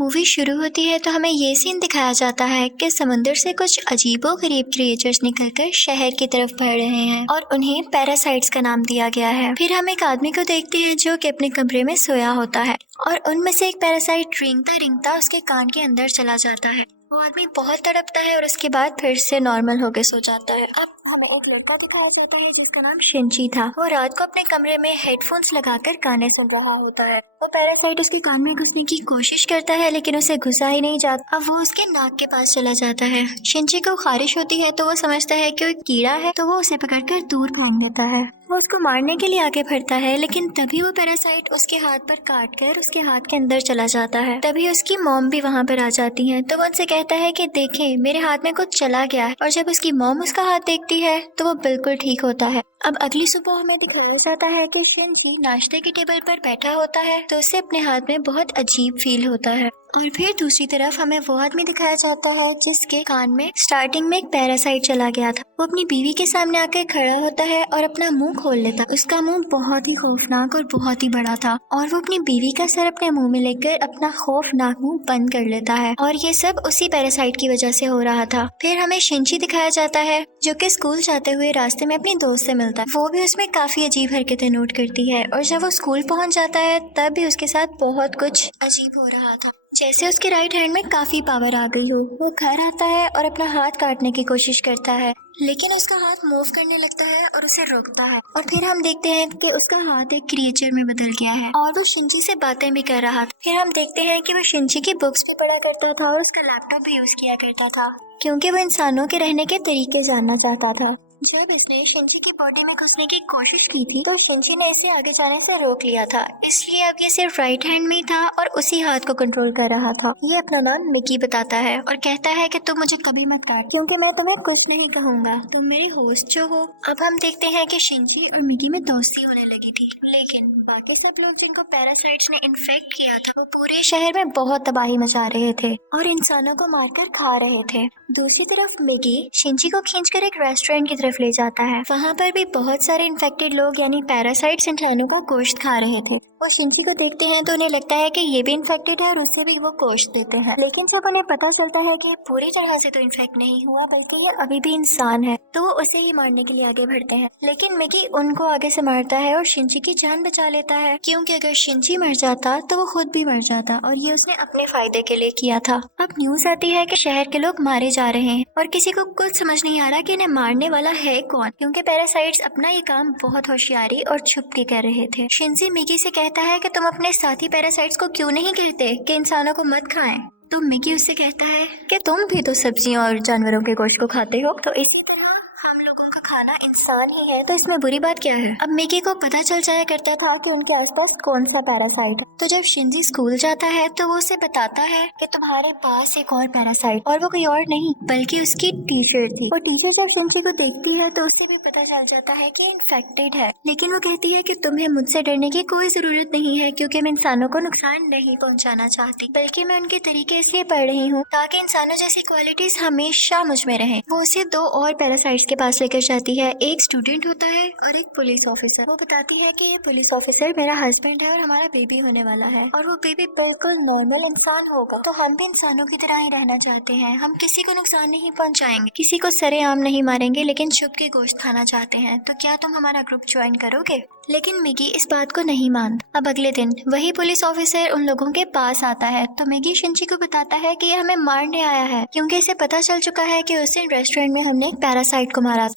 Movie शुरू होती है तो हमें ये सीन दिखाया जाता है कि समुंदर से कुछ अजीबोगरीब क्रिएचर्स निकलकर शहर की तरफ बढ़ रहे हैं और उन्हें पैरासाइट्स का नाम दिया गया है। फिर हम एक आदमी को देखते हैं जो कि अपने कमरे में सोया होता है और उनमें से एक पैरासाइट रेंगता रेंगता उसके कान के अंदर चला जाता है। वो आदमी बहुत तड़पता है और उसके बाद फिर से नॉर्मल होकर सो जाता है। अब हमें एक लड़का दिखाया जाता है जिसका नाम शिंची था। वो रात को अपने कमरे में हेडफोन्स लगाकर गाने सुन रहा होता है। वो पैरासाइट उसके कान में घुसने की कोशिश करता है लेकिन उसे घुसा ही नहीं जाता। अब वो उसके नाक के पास चला जाता है। शिंची को खारिश होती है तो वो समझता है कि वो एक कीड़ा है तो वो उसे पकड़कर दूर फेंक देता है। वो उसको मारने के लिए आगे बढ़ता है लेकिन तभी वो पैरासाइट उसके हाथ पर काट कर उसके हाथ के अंदर चला जाता है। तभी उसकी मॉम भी वहाँ पर आ जाती है तो वो उनसे कहता है कि देखें मेरे हाथ में कुछ चला गया है। और जब उसकी मॉम उसका हाथ देखती है तो वो बिल्कुल ठीक होता है। अब अगली सुबह हमें दिखाया जाता है कि शिंची नाश्ते की टेबल पर बैठा होता है तो उसे अपने हाथ में बहुत अजीब फील होता है। और फिर दूसरी तरफ हमें वो आदमी दिखाया जाता है जिसके कान में स्टार्टिंग में एक पैरासाइट चला गया था। वो अपनी बीवी के सामने आकर खड़ा होता है और अपना मुंह खोल लेता है। उसका मुंह बहुत ही खौफनाक और बहुत ही बड़ा था और वो अपनी बीवी का सर अपने मुंह में लेकर अपना खौफनाक मुंह बंद कर लेता है और ये सब उसी पैरासाइट की वजह से हो रहा था। फिर हमें शिंची दिखाया जाता है जो कि स्कूल जाते हुए रास्ते में अपनी दोस्त से मिलता है। वो भी उसमें काफी अजीब हरकतें नोट करती है और जब वो स्कूल पहुंच जाता है तब भी उसके साथ बहुत कुछ अजीब हो रहा था, जैसे उसके राइट हैंड में काफी पावर आ गई हो। वो घर आता है और अपना हाथ काटने की कोशिश करता है लेकिन उसका हाथ मूव करने लगता है और उसे रोकता है। और फिर हम देखते हैं कि उसका हाथ एक क्रिएचर में बदल गया है और वो शिंची से बातें भी कर रहा था। फिर हम देखते हैं कि वो शिंची की बुक्स भी पढ़ा करता था और उसका लैपटॉप भी यूज किया करता था क्योंकि वो इंसानों के रहने के तरीके जानना चाहता था। जब इसने शिंची की बॉडी में घुसने की कोशिश की थी तो शिंची ने इसे आगे जाने से रोक लिया था, इसलिए अब ये सिर्फ राइट हैंड में ही था और उसी हाथ को कंट्रोल कर रहा था। ये अपना नाम मिकी बताता है और कहता है कि तुम मुझे कभी मत काट क्योंकि मैं तुम्हें कुछ नहीं कहूंगा, तुम मेरी होस्ट जो हो। अब हम देखते हैं कि शिंची और मिकी में दोस्ती होने लगी थी लेकिन बाकी सब लोग जिनको पैरासाइट्स ने इन्फेक्ट किया था वो पूरे शहर में बहुत तबाही मचा रहे थे और इंसानों को मारकर खा रहे थे। दूसरी तरफ मिकी शिंची को खींचकर एक रेस्टोरेंट की तरफ ले जाता है। वहाँ पर भी बहुत सारे इन्फेक्टेड लोग यानी पैरासाइट्स इंसानों को गोश्त खा रहे थे। वो शिंची को देखते हैं तो उन्हें लगता है कि ये भी इन्फेक्टेड है और उससे भी वो गोश्त देते हैं। लेकिन जब उन्हें पता चलता है कि पूरी तरह से तो इन्फेक्ट नहीं हुआ बल्कि ये अभी भी इंसान है तो वो उसे ही मारने के लिए आगे बढ़ते हैं। लेकिन मिकी उनको आगे से मारता है और शिंची की जान बचा लेता है क्योंकि अगर शिंची मर जाता तो वो खुद भी मर जाता और ये उसने अपने फायदे के लिए किया था। अब न्यूज आती है कि शहर के लोग मारे जा रहे हैं और किसी को कुछ समझ नहीं आ रहा कि इन्हें मारने वाला है कौन क्योंकि पैरासाइट्स अपना ये काम बहुत होशियारी और छुप के कर रहे थे। शिंची मिकी से कहता है कि तुम अपने साथी पैरासाइट्स को क्यों नहीं कहते कि इंसानों को मत खाएं। तो मिकी उससे कहता है कि तुम भी तो सब्जियों और जानवरों के गोश्त को खाते हो तो इसी तरह हम लोगों का खाना इंसान ही है तो इसमें बुरी बात क्या है। अब मिकी को पता चल जाया करता था कि उनके आसपास कौन सा पैरासाइट है तो जब शिंजी स्कूल जाता है तो वो उसे बताता है कि तुम्हारे पास एक और पैरासाइट और वो कोई और नहीं बल्कि उसकी टीचर थी। वो टीचर जब शिंजी को देखती है तो उसे भी पता चल जाता है कि इन्फेक्टेड है लेकिन वो कहती है कि तुम्हें मुझसे डरने की कोई जरूरत नहीं है क्योंकि मैं इंसानों को नुकसान नहीं पहुंचाना चाहती बल्कि मैं उनके तरीके इसलिए पढ़ रही हूँ ताकि इंसानों जैसी क्वालिटीज हमेशा मुझ में रहे। वो उसे दो और पैरासाइट्स के पास लेकर जाती है, एक स्टूडेंट होता है और एक पुलिस ऑफिसर। वो बताती है कि ये पुलिस ऑफिसर मेरा हस्बैंड है और हमारा बेबी होने वाला है और वो बेबी बिल्कुल नॉर्मल इंसान होगा तो हम भी इंसानों की तरह ही रहना चाहते हैं। हम किसी को नुकसान नहीं पहुंचाएंगे, किसी को सरेआम नहीं मारेंगे लेकिन छुप के गोश्त खाना चाहते हैं। तो क्या तुम हमारा ग्रुप ज्वाइन करोगे? लेकिन मिगी इस बात को नहीं मानता। अब अगले दिन वही पुलिस ऑफिसर उन लोगों के पास आता है तो मिगी शिंची को बताता है कि ये हमें मारने आया है क्योंकि इसे पता चल चुका है कि उस दिन रेस्टोरेंट में हमने एक पैरासाइट को मारा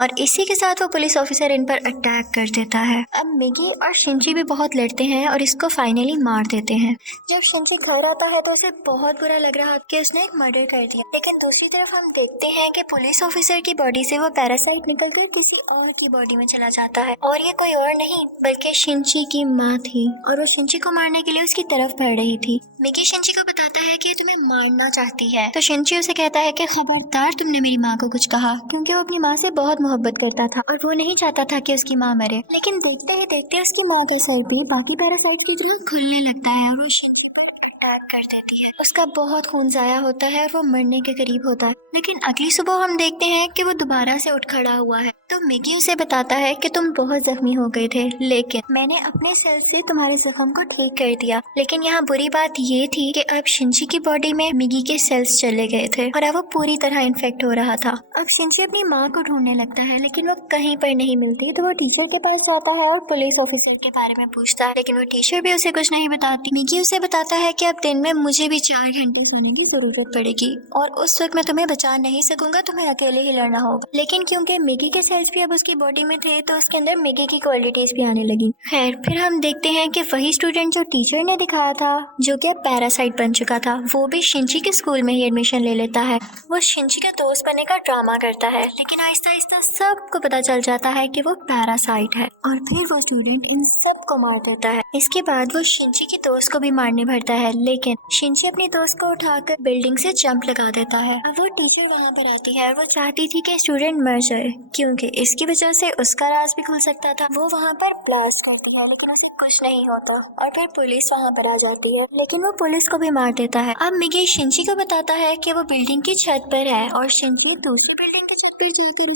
और इसी के साथ वो पुलिस ऑफिसर इन पर अटैक कर देता है। अब मिगी और शिंची भी बहुत लड़ते हैं और इसको फाइनली मार देते हैं। जब शिंची घर आता है तो उसे बहुत बुरा लग रहा कि उसने एक मर्डर कर दिया लेकिन दूसरी तरफ हम देखते हैं कि पुलिस ऑफिसर की बॉडी से वो पैरासाइट निकलकर किसी और की बॉडी में चला जाता है और ये कोई और नहीं बल्कि शिंची की माँ थी और वो शिंची को मारने के लिए उसकी तरफ बढ़ रही थी। मिगी शिंची को बताता है कि ये तुम्हें मारना चाहती है तो शिंची उसे कहता है कि खबरदार तुमने मेरी माँ को कुछ कहा क्योंकि वो अपनी माँ से बहुत मोहब्बत करता था और वो नहीं चाहता था कि उसकी माँ मरे। लेकिन देखते ही देखते उसकी माँ का सर भी बाकी पैरासाइट की तरह खुलने लगता है और वो शिंची पर अटैक कर देती है। उसका बहुत खून जाया होता है और वो मरने के करीब होता है। लेकिन अगली सुबह हम देखते हैं कि वो दोबारा से उठ खड़ा हुआ है। तो मिगी उसे बताता है कि तुम बहुत जख्मी हो गए थे, लेकिन मैंने अपने सेल से तुम्हारे जख्म को ठीक कर दिया। लेकिन यहाँ बुरी बात ये थी कि अब शिंची की बॉडी में मिगी के सेल्स चले गए थे और अब वो पूरी तरह इन्फेक्ट हो रहा था। अब शिंची अपनी माँ को ढूंढने लगता है, लेकिन वो कहीं पर नहीं मिलती। तो वो टीचर के पास जाता है और पुलिस ऑफिसर के बारे में पूछता है, लेकिन वो टीचर भी उसे कुछ नहीं बताती। मिगी उसे बताता है कि अब दिन में मुझे भी 4 घंटे सोने की जरूरत पड़ेगी और उस वक्त मैं तुम्हें बचा नहीं सकूंगा, तुम्हें अकेले ही लड़ना होगा। लेकिन क्योंकि मिगी के सेल्स भी अब उसकी बॉडी में थे तो उसके अंदर मिगी की क्वालिटीज भी आने लगी। खैर, फिर हम देखते हैं कि वही स्टूडेंट जो टीचर ने दिखाया था, जो कि पैरासाइट बन चुका था, वो भी शिंची के स्कूल में ही एडमिशन ले लेता है। वो शिंची का दोस्त बनने का ड्रामा करता है, लेकिन आहिस्ता आहिस्ता सबको पता चल जाता है कि वो पैरासाइट है और फिर वो स्टूडेंट इन सबको मार देता है। इसके बाद वो शिंची की दोस्त को भी मारने भरता है, लेकिन शिंची अपनी दोस्त को उठाकर बिल्डिंग से जंप लगा देता है। अब वो टीचर वहाँ पर आती है और वो चाहती थी कि स्टूडेंट मर जाए, क्योंकि इसकी वजह से उसका राज भी खुल सकता था। वो वहाँ पर ब्लास्ट करती है, लेकिन उसे कुछ नहीं होता और फिर पुलिस वहाँ पर आ जाती है, लेकिन वो पुलिस को भी मार देता है। अब मिगी शिंची को बताता है कि वो बिल्डिंग की छत पर है और शिंची दूसरी बिल्डिंग की छत पर जाकर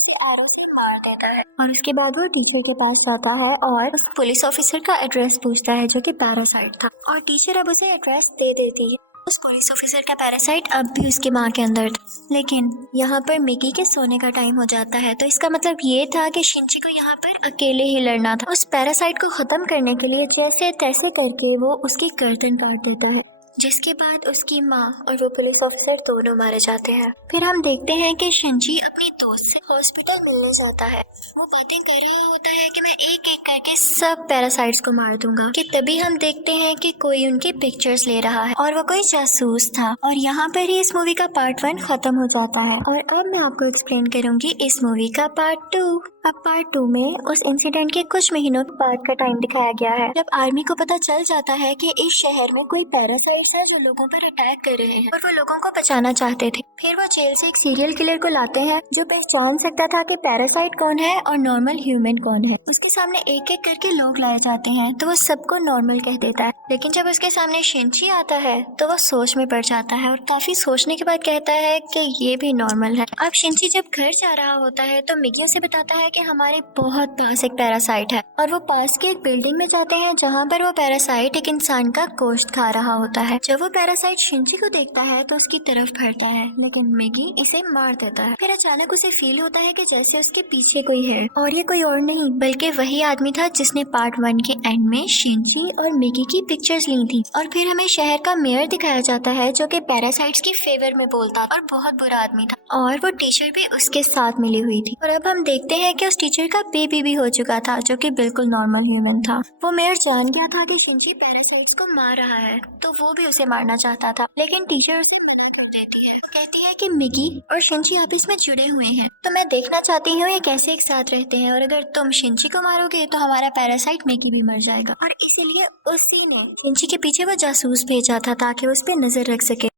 मार देता है। और उसके बाद वो टीचर के पास जाता है और उस पुलिस ऑफिसर का एड्रेस पूछता है, जो कि पैरासाइट था, और टीचर अब उसे एड्रेस दे देती है। उस पुलिस ऑफिसर का पैरासाइट अब भी उसकी माँ के अंदर था, लेकिन यहाँ पर मिगी के सोने का टाइम हो जाता है। तो इसका मतलब ये था कि शिंची को यहाँ पर अकेले ही लड़ना था। उस पैरासाइट को खत्म करने के लिए जैसे तैसे करके वो उसकी गर्दन काट देता है, जिसके बाद उसकी माँ और वो पुलिस ऑफिसर दोनों मारे जाते हैं। फिर हम देखते हैं कि शिंची अपनी दोस्त से हॉस्पिटल मिलने जाता है। वो बातें कर रहा होता है कि मैं एक एक करके सब पैरासाइट्स को मार दूंगा, कि तभी हम देखते हैं कि कोई उनकी पिक्चर्स ले रहा है और वो कोई जासूस था। और यहाँ पर ही इस मूवी का पार्ट 1 खत्म हो जाता है और अब मैं आपको एक्सप्लेन करूंगी इस मूवी का पार्ट 2। अब पार्ट 2 में उस इंसिडेंट के कुछ महीनों बाद का टाइम दिखाया गया है, जब आर्मी को पता चल जाता है कि इस शहर में कोई पैरासाइट्स है जो लोगों पर अटैक कर रहे हैं और वो लोगों को बचाना चाहते थे। फिर वो जेल से एक सीरियल किलर को लाते हैं जो पहचान सकता था कि पैरासाइट कौन है और नॉर्मल ह्यूमन कौन है। उसके सामने एक एक करके लोग लाए जाते हैं तो वो सबको नॉर्मल कह देता है, लेकिन जब उसके सामने शिंची आता है तो वो सोच में पड़ जाता है और काफी सोचने के बाद कहता है कि ये भी नॉर्मल है। अब शिंची जब घर जा रहा होता है तो मिगी उसे बताता है कि हमारे बहुत पास एक पैरासाइट है, और वो पास के एक बिल्डिंग में जाते हैं जहाँ पर वो पैरासाइट एक इंसान का गोश्त खा रहा होता है। जब वो पैरासाइट शिंची को देखता है तो उसकी तरफ बढ़ता है, लेकिन मिगी इसे मार देता है। फिर अचानक उसे फील होता है कि जैसे उसके पीछे कोई है, और ये कोई और नहीं बल्कि वही आदमी था जिसने पार्ट 1 के एंड में शिंची और मिगी की पिक्चर्स ली थी। और फिर हमें शहर का मेयर दिखाया जाता है जो कि पैरासाइट्स की फेवर में बोलता और बहुत बुरा आदमी था, और वो टीचर भी उसके साथ मिली हुई थी। और अब हम देखते हैं कि उस टीचर का बेबी भी हो चुका था जो कि बिल्कुल नॉर्मल ह्यूमन था। वो मेयर जान गया था कि शिंची पैरासाइट्स को मार रहा है, तो वो भी उसे मारना चाहता था, लेकिन टीचर उसे मना कर देती है। कहती है कि मिगी और शिंची आपस में जुड़े हुए हैं, तो मैं देखना चाहती हूँ ये कैसे एक साथ रहते हैं, और अगर तुम शिंची को मारोगे तो हमारा पैरासाइट मिगी भी मर जाएगा। और इसीलिए उसी ने शिंची के पीछे वो जासूस भेजा था ताकि उस पर नजर रख सके।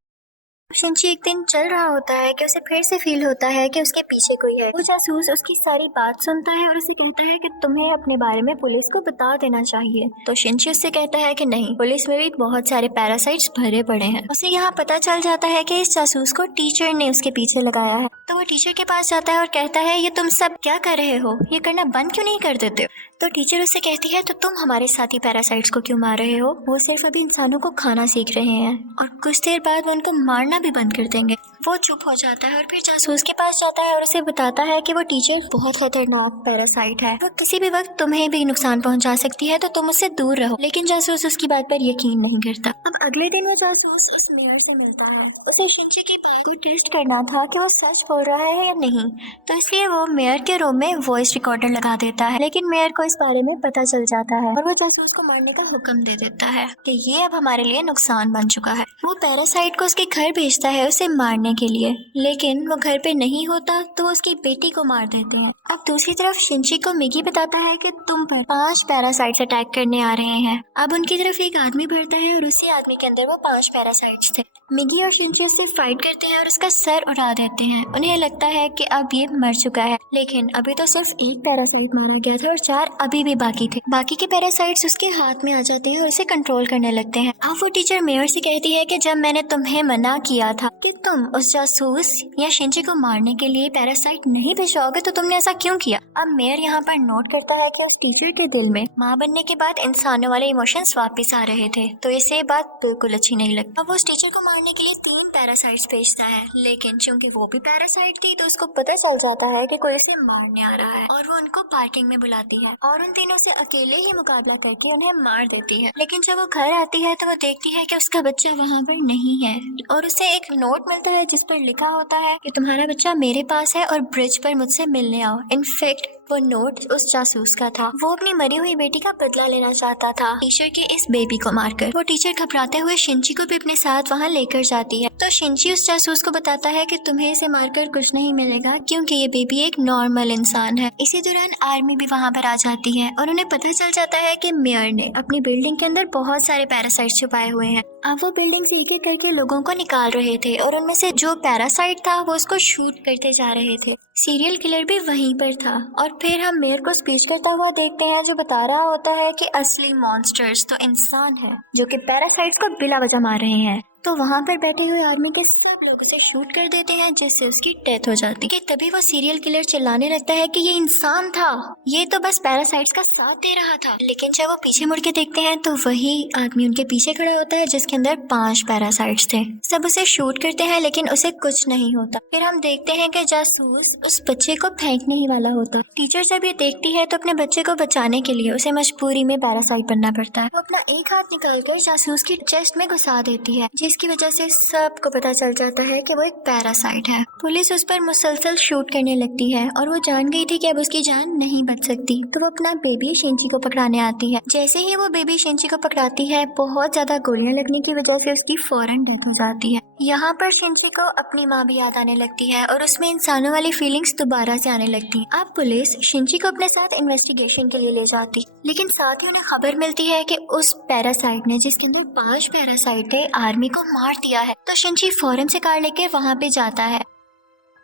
शिंची एक दिन चल रहा होता है कि उसे फिर से फील होता है कि उसके पीछे कोई है। वो जासूस उसकी सारी बात सुनता है और उसे कहता है कि तुम्हें अपने बारे में पुलिस को बता देना चाहिए। तो शिंची उससे कहता है कि नहीं, पुलिस में भी बहुत सारे पैरासाइट्स भरे पड़े हैं। उसे यहाँ पता चल जाता है कि इस जासूस को टीचर ने उसके पीछे लगाया है। तो वो टीचर के पास जाता है और कहता है ये तुम सब क्या कर रहे हो, ये करना बंद क्यों नहीं कर देते हो। तो टीचर उससे कहती है तो तुम हमारे साथी पैरासाइट्स को क्यों मार रहे हो, वो सिर्फ अभी इंसानों को खाना सीख रहे हैं और कुछ देर बाद वो उनको मारना भी बंद कर देंगे। वो चुप हो जाता है और फिर जासूस के पास जाता है और उसे बताता है कि वो टीचर बहुत खतरनाक पैरासाइट है, वो किसी भी वक्त तुम्हें भी नुकसान पहुंचा सकती है, तो तुम उससे दूर रहो। लेकिन जासूस उसकी बात पर यकीन नहीं करता। अब अगले दिन वो जासूस उस मेयर से मिलता है। उसे शिंची की बात को टेस्ट करना था कि वो सच बोल रहा है या नहीं, तो इसलिए वो मेयर के रूम में वॉइस रिकॉर्डर लगा देता है। लेकिन मेयर को इस बारे में पता चल जाता है और वो जासूस को मारने का हुक्म दे देता है कि ये अब हमारे लिए नुकसान बन चुका है। वो पैरासाइट को उसके घर भेजता है उसे मारने के लिए, लेकिन वो घर पे नहीं होता तो वो उसकी बेटी को मार देते हैं। अब दूसरी तरफ शिंची को मिगी बताता है कि तुम पर 5 पैरासाइट्स अटैक करने आ रहे हैं। अब उनकी तरफ एक आदमी बढ़ता है और उसी आदमी के अंदर वो 5 पैरासाइट्स थे। मिगी और शिंची उससे फाइट करते हैं और उसका सर उड़ा देते हैं। उन्हें लगता है कि अब ये मर चुका है, लेकिन अभी तो सिर्फ एक पैरासाइट मारा गया था और 4 अभी भी बाकी थे। बाकी के पैरासाइट्स उसके हाथ में आ जाते हैं और उसे कंट्रोल करने लगते हैं। अब वो टीचर मेयर से कहती है कि जब मैंने तुम्हें मना किया था कि तुम उस जासूस या शिंची को मारने के लिए पैरासाइट नहीं भिजवाओगे तो तुमने ऐसा क्यों किया। अब मेयर यहाँ पर नोट करता है कि उस टीचर के दिल में माँ बनने के बाद इंसानों वाले इमोशंस वापस आ रहे थे, तो इसे ये बात बिल्कुल अच्छी नहीं लगती। अब वो उस टीचर को मारने के लिए 3 पैरासाइट्स भेजता है, लेकिन चूंकि वो भी पैरासाइट थी तो उसको पता चल जाता है कि कोई उसे मारने आ रहा है और वो उनको पार्किंग में बुलाती है और उन तीनों से अकेले ही मुकाबला करके उन्हें मार देती है। लेकिन जब वो घर आती है तो वो देखती है कि उसका बच्चा वहाँ पर नहीं है और उसे एक नोट मिलता है जिस पर लिखा होता है कि तुम्हारा बच्चा मेरे पास है और ब्रिज पर मुझसे मिलने आओ। इनफैक्ट वो नोट उस जासूस का था। वो अपनी मरी हुई बेटी का बदला लेना चाहता था टीचर के इस बेबी को मारकर। वो टीचर घबराते हुए शिंची को भी अपने साथ वहाँ लेकर जाती है, तो शिंची उस जासूस को बताता है कि तुम्हें इसे मारकर कुछ नहीं मिलेगा क्योंकि ये बेबी एक नॉर्मल इंसान है। इसी दौरान आर्मी भी वहाँ पर आ जाती है और उन्हें पता चल जाता है कि मेयर ने अपनी बिल्डिंग के अंदर बहुत सारे पैरासाइट छुपाए हुए हैं। अब वो बिल्डिंग से एक एक करके लोगों को निकाल रहे थे और उनमें से जो पैरासाइट था वो उसको शूट करते जा रहे थे। सीरियल किलर भी वहीं पर था और फिर हम मेयर को स्पीच करता हुआ देखते हैं जो बता रहा होता है कि असली मॉन्स्टर्स तो इंसान है जो कि पैरासाइट्स को बिला वजह मार रहे हैं। तो वहाँ पर बैठे हुए आर्मी के सब लोग उसे शूट कर देते हैं जिससे उसकी डेथ हो जाती है। तभी वो सीरियल किलर चिल्लाने लगता है कि ये इंसान था, ये तो बस पैरासाइट्स का साथ दे रहा था। लेकिन जब वो पीछे मुड़ के देखते हैं तो वही आदमी उनके पीछे खड़ा होता है जिसके अंदर 5 पैरासाइट्स थे। सब उसे शूट करते हैं लेकिन उसे कुछ नहीं होता। फिर हम देखते हैं कि जासूस उस बच्चे को फेंकने ही वाला होता। टीचर जब ये देखती है तो अपने बच्चे को बचाने के लिए उसे मजबूरी में पैरासाइट बनना पड़ता है। वो अपना एक हाथ निकालकर जासूस की चेस्ट में घुसा देती है जिसकी वजह से सबको पता चल जाता है कि वो एक पैरासाइट है। पुलिस उस पर मुसलसल शूट करने लगती है और वो जान गई थी कि अब उसकी जान नहीं बच सकती, तो वो अपना बेबी शिंची को पकड़ाने आती है। जैसे ही वो बेबी शिंची को पकड़ाती है बहुत ज्यादा गोलियां लगने की वजह से उसकी फौरन डेथ हो जाती है। यहाँ पर शिंची को अपनी माँ भी याद आने लगती है और उसमें इंसानों वाली फीलिंग्स दोबारा से आने लगती है। अब पुलिस शिंची को अपने साथ इन्वेस्टिगेशन के लिए ले जाती, लेकिन साथ ही उन्हें खबर मिलती है कि उस पैरासाइट ने जिसके अंदर 5 पैरासाइट थे आर्मी को मार दिया है। तो शिंची फौरन से कार लेकर वहाँ पे जाता है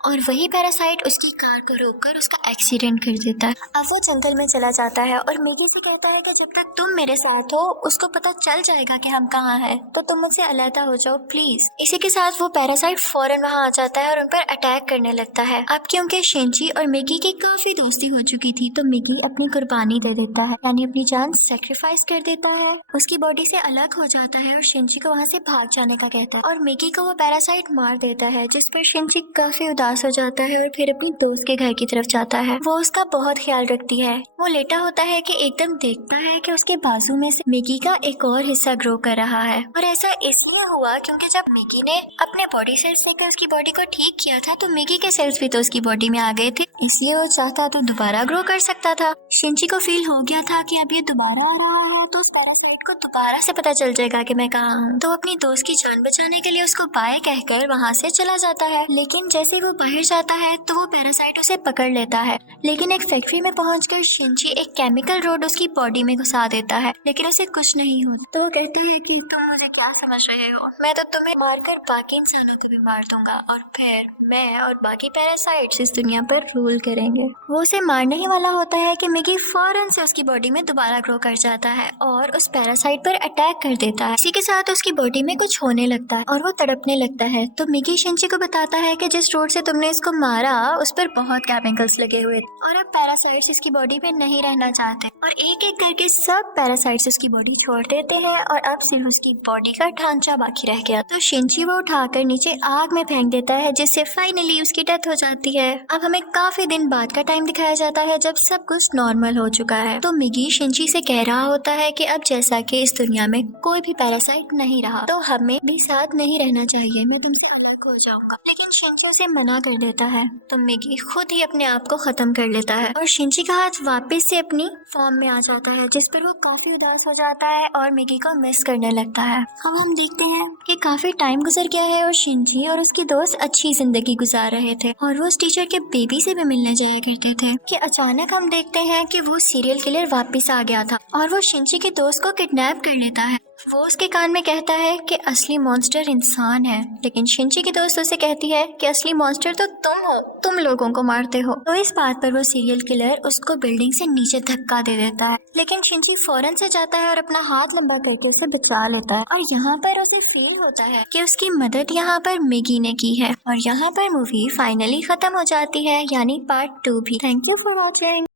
और वही पैरासाइट उसकी कार को रोककर उसका एक्सीडेंट कर देता है। अब वो जंगल में चला जाता है और मैगी से कहता है कि जब तक तुम मेरे साथ हो उसको पता चल जाएगा कि हम कहाँ हैं, तो तुम मुझसे अलहदा हो जाओ प्लीज। इसी के साथ वो पैरासाइट फौरन वहाँ आ जाता है और उन पर अटैक करने लगता है। अब क्योंकि शिंची और मैगी की काफी दोस्ती हो चुकी थी तो मैगी अपनी कुर्बानी दे देता है, यानी अपनी जान सेक्रीफाइस कर देता है, उसकी बॉडी से अलग हो जाता है और शिंची को वहाँ से भाग जाने का कहता है और मैगी को वो पैरासाइट मार देता है, जिस पर शिंची काफी उदास हो जाता है और फिर अपनी दोस्त के घर की तरफ जाता है। वो उसका बहुत ख्याल रखती है। वो लेटा होता है कि एकदम देखता है कि उसके बाजू में से मैगी का एक और हिस्सा ग्रो कर रहा है और ऐसा इसलिए हुआ क्योंकि जब मैगी ने अपने बॉडी सेल्स लेकर उसकी बॉडी को ठीक किया था तो मैगी के सेल्स भी तो उसकी बॉडी में आ गए थे, इसलिए वो चाहता तो दोबारा ग्रो कर सकता था। शिंची को फील हो गया था कि अब ये दोबारा आ रहा है तो उस पैरासाइट को दोबारा से पता चल जाएगा कि मैं कहाँ हूँ, तो अपनी दोस्त की जान बचाने के लिए उसको बाय कहकर वहाँ से चला जाता है। लेकिन जैसे वो बाहर जाता है तो वो पैरासाइट उसे पकड़ लेता है, लेकिन एक फैक्ट्री में पहुंचकर शिंची एक केमिकल रोड उसकी बॉडी में घुसा देता है, लेकिन उसे कुछ नहीं होता। तो वो कहते हैं कि तुम मुझे क्या समझ रहे हो, मैं तो तुम्हें मारकर बाकी इंसानों को भी मार दूंगा और फिर मैं और बाकी पैरासाइट्स इस दुनिया पर रूल करेंगे। वो उसे मारने ही वाला होता है कि मैगी फौरन से उसकी बॉडी में दोबारा ग्रो कर जाता है और उस पैरासाइट पर अटैक कर देता है। इसी के साथ उसकी बॉडी में कुछ होने लगता है और वो तड़पने लगता है। तो मैगी शिंची को बताता है कि जिस रोड से तुमने इसको मारा उस पर बहुत केमिकल्स लगे हुए और अब पैरासाइट्स इसकी बॉडी में नहीं रहना चाहते और एक एक करके सब पैरासाइट्स उसकी बॉडी छोड़ देते हैं और अब सिर्फ उसकी बॉडी का ढांचा बाकी रह गया। तो शिंची वो उठाकर नीचे आग में फेंक देता है जिससे फाइनली उसकी डेथ हो जाती है। अब हमें काफी दिन बाद का टाइम दिखाया जाता है जब सब कुछ नॉर्मल हो चुका है। तो मैगी शिंची से कह रहा होता है कि अब जैसा कि इस दुनिया में कोई भी पैरासाइट नहीं रहा तो हमें भी साथ नहीं रहना चाहिए, मैं तुमसे हो जाऊंगा। लेकिन शिंची उसे मना कर देता है तो मैगी खुद ही अपने आप को खत्म कर लेता है और शिंची का हाथ वापस से अपनी फॉर्म में आ जाता है, जिस पर वो काफी उदास हो जाता है और मैगी को मिस करने लगता है। अब हम देखते हैं कि काफी टाइम गुजर गया है और शिंची और उसकी दोस्त अच्छी जिंदगी गुजार रहे थे और वो उस टीचर के बेबी से भी मिलने जाया करते थे कि अचानक हम देखते हैं कि वो सीरियल किलर वापस आ गया था और वो शिंची के दोस्त को किडनैप कर लेता है वो उसके कान में कहता है कि असली मॉन्स्टर इंसान है, लेकिन शिंची की दोस्त उसे कहती है कि असली मॉन्स्टर तो तुम हो, तुम लोगों को मारते हो। तो इस बात पर वो सीरियल किलर उसको बिल्डिंग से नीचे धक्का दे देता है, लेकिन शिंची फौरन से जाता है और अपना हाथ लंबा करके उसे बचा लेता है। और यहाँ पर उसे फील होता है कि उसकी मदद यहाँ पर मिगी ने की है। और यहाँ पर मूवी फाइनली खत्म हो जाती है, यानी पार्ट 2 भी। Thank you for watching.